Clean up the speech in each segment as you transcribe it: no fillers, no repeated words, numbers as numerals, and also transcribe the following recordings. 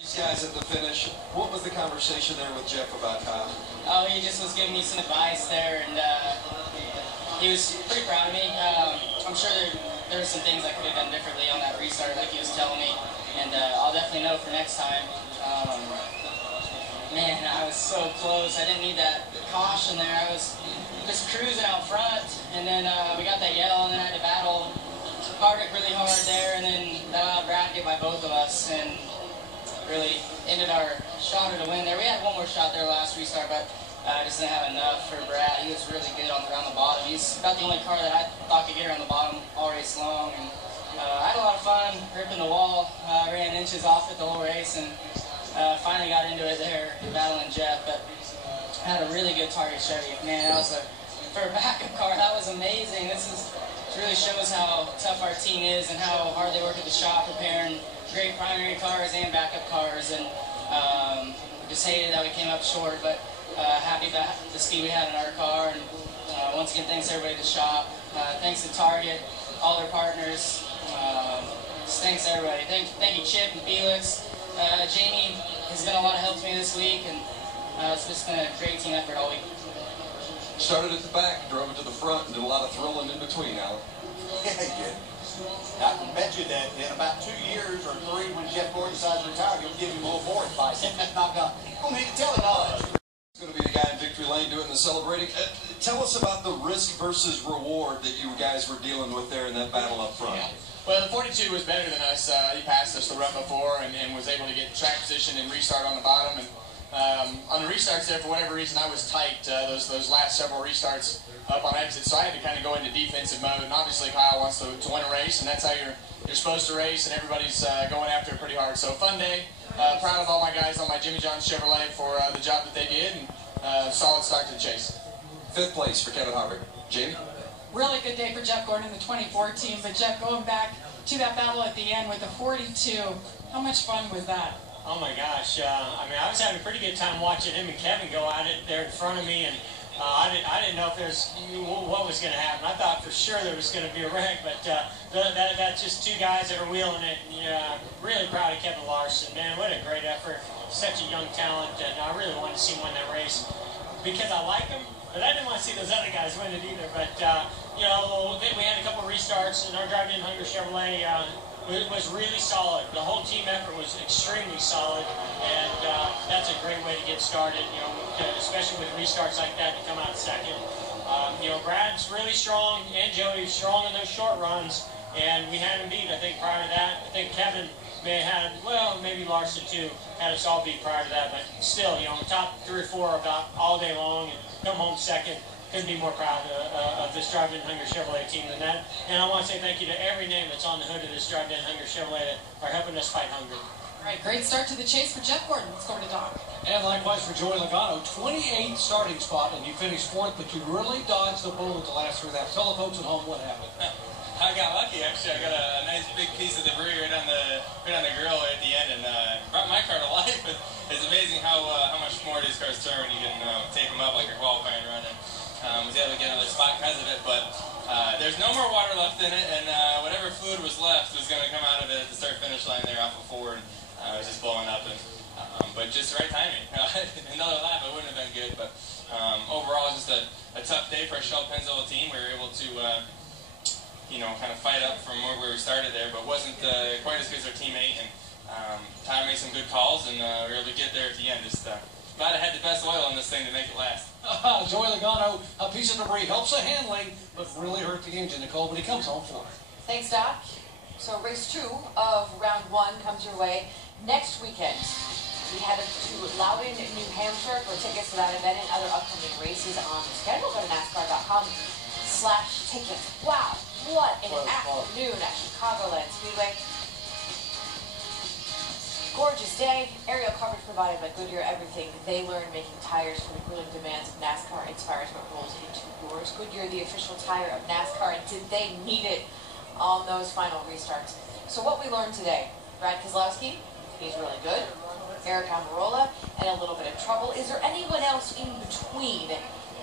These guys at the finish, what was the conversation there with Jeff about Kyle? Oh, he just was giving me some advice there, and he was pretty proud of me. I'm sure there were some things I could have done differently on that restart, like he was telling me, and I'll definitely know for next time. Man, I was so close. I didn't need that caution there. I was just cruising out front, and then we got that yell, and then I had to battle Harvick really hard there, and then Brad get by both of us, and really ended our shot at a win there. We had one more shot there last restart, but just didn't have enough for Brad. He was really good around the bottom. He's about the only car that I thought could get around the bottom all race long. And I had a lot of fun ripping the wall. Ran inches off it the whole race, and finally got into it there, battling Jeff. But I had a really good Target Chevy. Man, that was for a backup car, that was amazing. This really shows how tough our team is and how hard they work at the shop preparing great primary cars and backup cars, and just hated that we came up short, but happy about the speed we had in our car. And once again, thanks everybody at the shop. Thanks to Target, all their partners. Just thanks everybody. Thank you, Chip and Felix. Jamie has been a lot of help to me this week, and it's just been a great team effort all week. Started at the back, drove it to the front, and did a lot of thrilling in between, Alan. Yeah, he did. I can bet you that in about 2 years or 3, when Jeff Gordon decides to retire, he'll give him a little more advice. If it's not done, you don't need to tell him all that. He's going to be the guy in victory lane doing the celebrating. Tell us about the risk versus reward that you guys were dealing with there in that battle up front. Yeah. Well, the 42 was better than us. He passed us the run before and was able to get track position and restart on the bottom. And on the restarts there, for whatever reason, I was tight those last several restarts up on exit, so I had to kind of go into defensive mode. And obviously, Kyle wants to win a race, and that's how you're supposed to race, and everybody's going after it pretty hard. So fun day. Proud of all my guys on my Jimmy John's Chevrolet for the job that they did, and solid start to the chase. 5th place for Kevin Harvick. Jamie? Really good day for Jeff Gordon in the 2014, but Jeff, going back to that battle at the end with the 42, how much fun was that? Oh my gosh, I mean, I was having a pretty good time watching him and Kevin go at it there in front of me, and I didn't know if there's what was going to happen. I thought for sure there was going to be a wreck, but that's just 2 guys that are wheeling it. And, really proud of Kevin Larson, man. What a great effort. Such a young talent, and I really wanted to see him win that race because I like him, but I didn't want to see those other guys win it either. But, we had a couple of restarts, and our drive-in Hunger Chevrolet was really solid. The whole team effort was extremely solid, and that's a great way to get started, especially with restarts like that to come out second. Brad's really strong, and Joey's strong in those short runs, and we had him beat, I think, prior to that. I think Kevin may have had, well, maybe Larson too, had us all beat prior to that, but still, top 3 or 4 about all day long and come home second. Couldn't be more proud of this Drive-In Hunger Chevrolet team than that. And I want to say thank you to every name that's on the hood of this Drive-In Hunger Chevrolet that are helping us fight hunger. All right, great start to the chase for Jeff Gordon. Let's go to Doc. And likewise for Joey Logano, 28th starting spot, and you finished 4th, but you really dodged the bullet the last 3 laps. Tell the folks at home what happened. I got lucky, actually. I got a nice big piece of debris right on the grill at the end, and brought my car to life. It's amazing how much more these cars turn when you can tape them up like a qualifying run. And was able to get another spot because of it, but there's no more water left in it, and whatever fluid was left was going to come out of it at the start-finish line there off of 4, and it was just blowing up. And but just the right timing. Another lap, it wouldn't have been good, but overall, just a tough day for our Shell Pennzoil team. We were able to kind of fight up from where we started there, but wasn't quite as good as our teammate. And Ty made some good calls, and we were able to get there at the end. Just glad I had the best oil on this thing to make it last. Joey Logano, a piece of debris helps the handling, but really hurt the engine, Nicole, but he comes home for it. Thanks, Doc. So race 2 of round 1 comes your way next weekend. We head to Loudon, New Hampshire for tickets to that event and other upcoming races on the schedule. Go to NASCAR.com/tickets. Wow, what an afternoon at Chicagoland Speedway. Gorgeous day. Aerial coverage provided by Goodyear. Everything they learned making tires for the grueling demands of NASCAR inspires what rolls into yours. Goodyear, the official tire of NASCAR, and did they need it on those final restarts? So what we learned today: Brad Keselowski, he's really good. Eric Almirola, and a little bit of trouble. Is there anyone else in between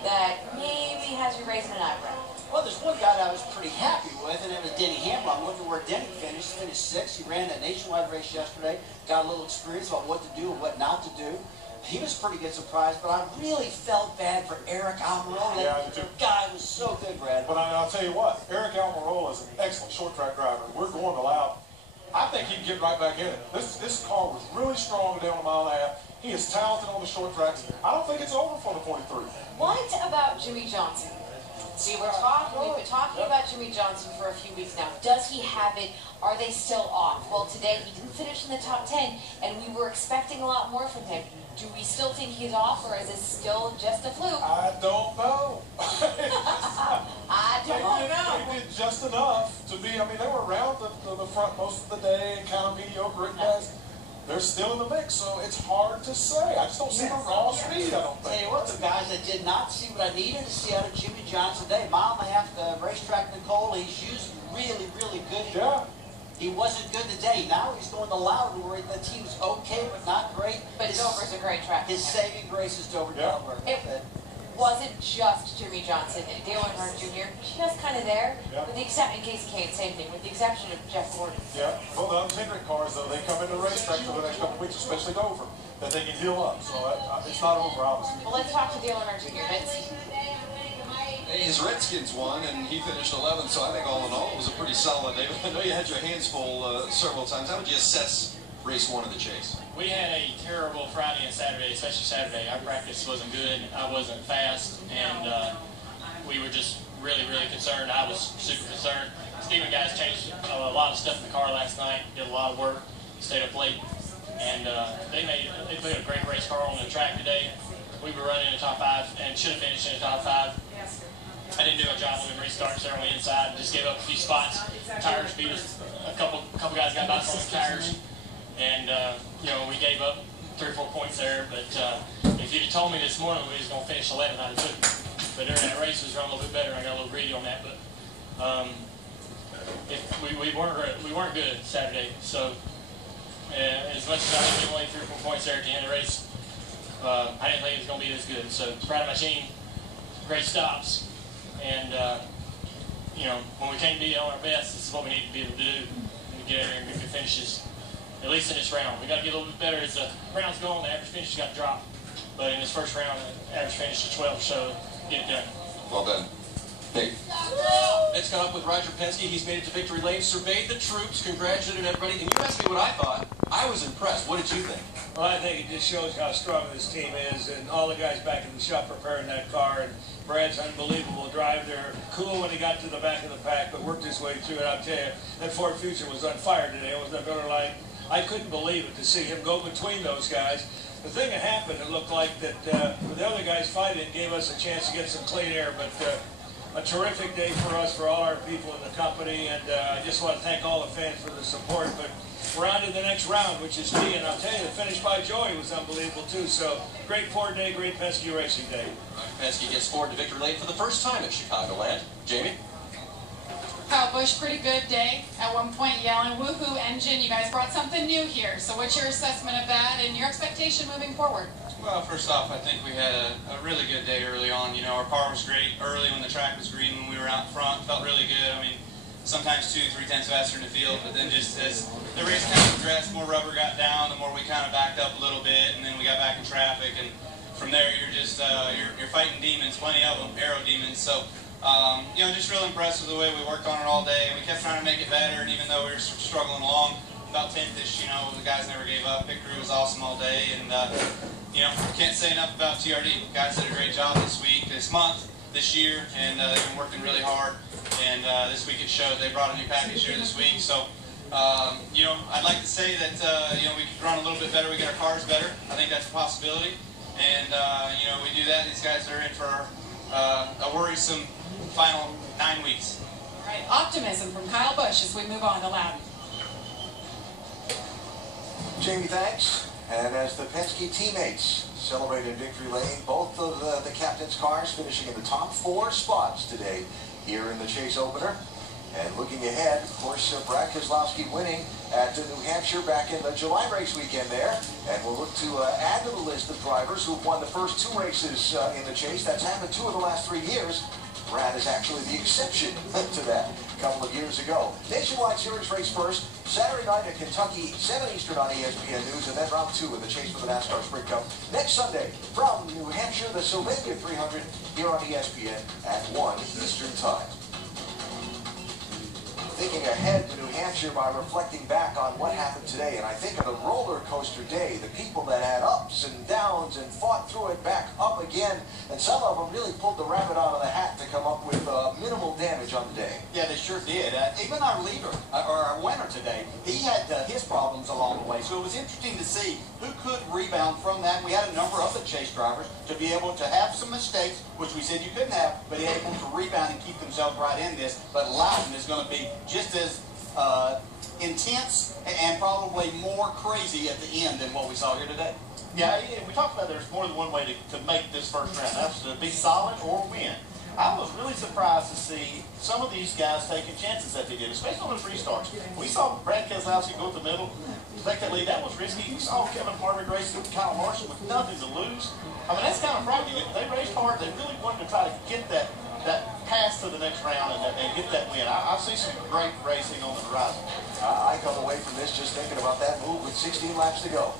that maybe has you raising an eyebrow? Well, there's one guy that I was pretty happy with, and it was Denny Hamlin. I'm looking where Denny finished. Finished 6th. He ran that nationwide race yesterday. Got a little experience about what to do and what not to do. He was pretty good surprise, but I really felt bad for Eric Almirola. Yeah, I do too. The guy was so good, Brad. But I'll tell you what, Eric Almirola is an excellent short track driver. We're going to allow. I think he can get right back in it. This car was really strong down a mile and a half. He is talented on the short tracks. I don't think it's over for the 43. What about Jimmy Johnson? See, we've been talking about Jimmy Johnson for a few weeks now. Does he have it? Are they still off? Well, today he didn't finish in the top 10, and we were expecting a lot more from him. Do we still think he's off, or is this still just a fluke? I don't know. I don't know. They did just enough to be, I mean, they were around the front most of the day, kind of mediocre at best. They're still in the mix, so it's hard to say. I just don't see the raw speed, I don't think. Tell you what, the guys that did not see what I needed to see out of Jimmy Johnson today, mile and a half the racetrack, Nicole, he's used really, really good. Yeah. He wasn't good today. Now he's going to Loudon, where the team's okay, but not great. But Dover's a great track. His saving grace is Dover, Delaware. It wasn't just Jimmy Johnson. Dale Earnhardt Jr. just kind of there, with the exception, in case Kane, same thing, with the exception of Jeff Gordon. Yeah, well, the untended cars, though, they come into the racetrack for the next couple of weeks, especially Dover, that they can heal up. So it's not over, obviously. Well, let's talk to Dale Earnhardt Jr. His Redskins won, and he finished 11th, so I think all in all it was a pretty solid day. I know you had your hands full several times. How would you assess race 1 of the chase? We had a terrible Friday and Saturday, especially Saturday. Our practice wasn't good. I wasn't fast, and we were just really, really concerned. I was super concerned. Steven guys changed a lot of stuff in the car last night, did a lot of work, stayed up late, and they put a great race car on the track today. We were running in the top 5 and should have finished in the top 5. I didn't do a job on the restarts there on the inside. Just gave up a few spots. Tires beat us. A couple guys got bounced on the tires, and you know, we gave up 3 or 4 points there. But if you'd have told me this morning we was going to finish 11, I'd have took it. But during that race, we was running a little bit better. I got a little greedy on that, but we weren't good Saturday. So as much as I think we only 3 or 4 points there at the end of the race, I didn't think it was going to be this good. So proud of my team. Great stops. And, you know, when we can't be on our best, this is what we need to be able to do and get in there and get good finishes, at least in this round. We got to get a little bit better. As the rounds go on, the average finish got dropped. But in this first round, the average finish is 12, so get it done. Well done. Dave. It's caught up with Roger Penske. He's made it to victory lane, surveyed the troops, congratulated everybody. And you asked me what I thought. I was impressed. What did you think? Well, I think it just shows how strong this team is, and all the guys back in the shop preparing that car, and Brad's unbelievable drive. They're cool when he got to the back of the pack, but worked his way through it. I'll tell you, that Ford Future was on fire today. It was a better line. I couldn't believe it to see him go between those guys. The thing that happened, it looked like that the other guys fighting gave us a chance to get some clean air, but a terrific day for us, for all our people in the company, and I just want to thank all the fans for the support. But we're on to the next round, which is me, and I'll tell you, the finish by Joey was unbelievable too. So great Ford day, great Penske racing day. Penske gets Ford to victory lane for the first time at Chicagoland. Jamie? Kyle Busch, pretty good day. At one point yelling, woohoo engine, you guys brought something new here. So what's your assessment of that and your expectation moving forward? Well, first off, I think we had a really good day early on. You know, our car was great early when the track was green, when we were out front. Felt really good. I mean, sometimes 2-3 tenths faster in the field, but then just as the race kind of progressed, more rubber got down, the more we kind of backed up a little bit, and then we got back in traffic, and from there you're just you're fighting demons, plenty of them, aero demons. So you know, just real impressed with the way we worked on it all day. We kept trying to make it better, and even though we were struggling along, about 10th-ish, you know, the guys never gave up. Pit crew was awesome all day, and you know, can't say enough about TRD. Guys did a great job this week, this month, this year, and they've been working really hard. And this week it showed. They brought a new package here this week, so you know, I'd like to say that you know, we could run a little bit better. We get our cars better. I think that's a possibility, and you know, we do that. These guys are in for a worrisome final 9 weeks. All right, optimism from Kyle Busch as we move on to Loudon. Jamie, thanks. And as the Penske teammates celebrate in victory lane, both of the captain's cars finishing in the top 4 spots today here in the Chase opener. And looking ahead, of course, Brad Keselowski winning at New Hampshire back in the July race weekend there. And we'll look to add to the list of drivers who've won the first 2 races in the chase. That's happened 2 of the last 3 years. Brad is actually the exception to that a couple of years ago. Nationwide Series race first, Saturday night at Kentucky, 7 Eastern on ESPN News, and then round 2 in the chase for the NASCAR Sprint Cup. Next Sunday, from New Hampshire, the Sylvania 300 here on ESPN at 1 Eastern time. Thinking ahead to New Hampshire by reflecting back on what happened today, and I think of the roller coaster day, the people that had ups and downs and fought through it back up again, and some of them really pulled the rabbit out of the hat to come up with minimal damage on the day. Yeah, they sure did. Even our leader, or our winner today, he had his problems along the way, so it was interesting to see who could rebound from that. We had a number of the chase drivers to be able to have some mistakes, which we said you couldn't have, but able to rebound and keep themselves right in this. But Loudon is going to be just as intense and probably more crazy at the end than what we saw here today. Yeah, we talked about there's more than one way to make this first round. That's to be solid or win. I was really surprised to see some of these guys taking chances that they did, especially on those restarts. We saw Brad Keselowski go to the middle, take that lead. That was risky. We saw Kevin Harvick racing with Kyle Larson with nothing to lose. I mean, that's kind of frightening. They raced hard. They really wanted to try to get that pass to the next round and get that win. I see some great racing on the horizon. I come away from this just thinking about that move with 16 laps to go,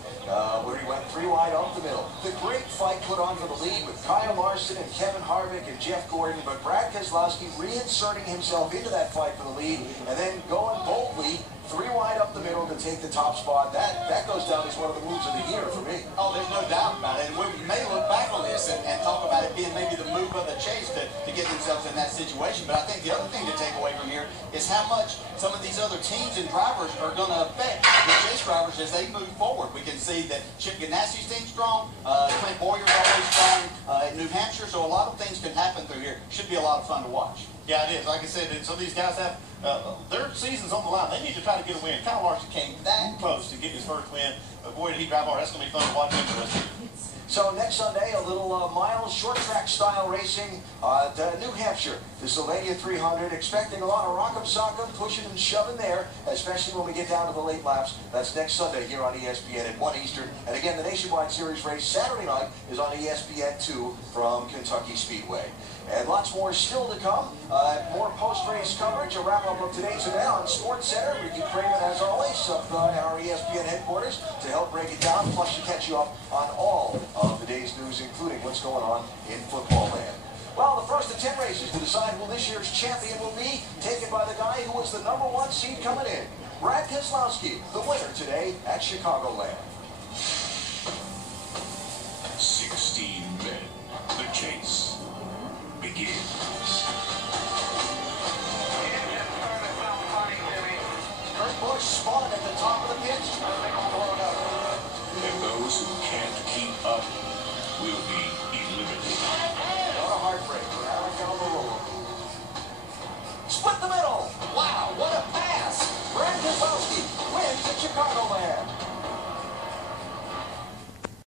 where he went 3 wide up the middle. The great fight put on for the lead with Kyle Larson and Kevin Harvick and Jeff Gordon, but Brad Keselowski reinserting himself into that fight for the lead and then going boldly 3 wide up the middle to take the top spot. That goes down as one of the moves of the year for me. Oh, there's no doubt about it. And we may look back on this and talk about it being maybe the move of the chase to get themselves in that situation. But I think the other thing to take away from here is how much some of these other teams and drivers are going to affect the chase drivers as they move forward. We can see that Chip Ganassi's team's strong, Clint Bowyer's always strong at New Hampshire, so a lot of things can happen through here. Should be a lot of fun to watch. Yeah, it is. Like I said, some of these guys have their season's on the line. They need to try to get a win. Kyle Larson came that close to getting his first win. But boy, did he drive hard. That's going to be fun to watch him for the rest of the year. So next Sunday, a little miles, short track style racing at New Hampshire, the Sylvania 300. Expecting a lot of rock'em sock'em, pushing and shoving there, especially when we get down to the late laps. That's next Sunday here on ESPN at 1 Eastern. And again, the Nationwide Series race Saturday night is on ESPN 2 from Kentucky Speedway. And lots more still to come. More post-race coverage, a wrap-up of today's event on Sports Center. Ricky Craven, as always, up at our ESPN headquarters to help break it down, plus to catch you up on all of the day's news, including what's going on in football land. Well, the first of 10 races to decide who this year's champion will be, taken by the guy who was the #1 seed coming in, Brad Keselowski, the winner today at Chicagoland. 16 men. The chase begins. Kurt Busch spun at the top of the pitch. And those who can't keep up will be eliminated. What a heartbreak for Earnhardt Jr. Split the middle. Wow, what a pass. Brad Keselowski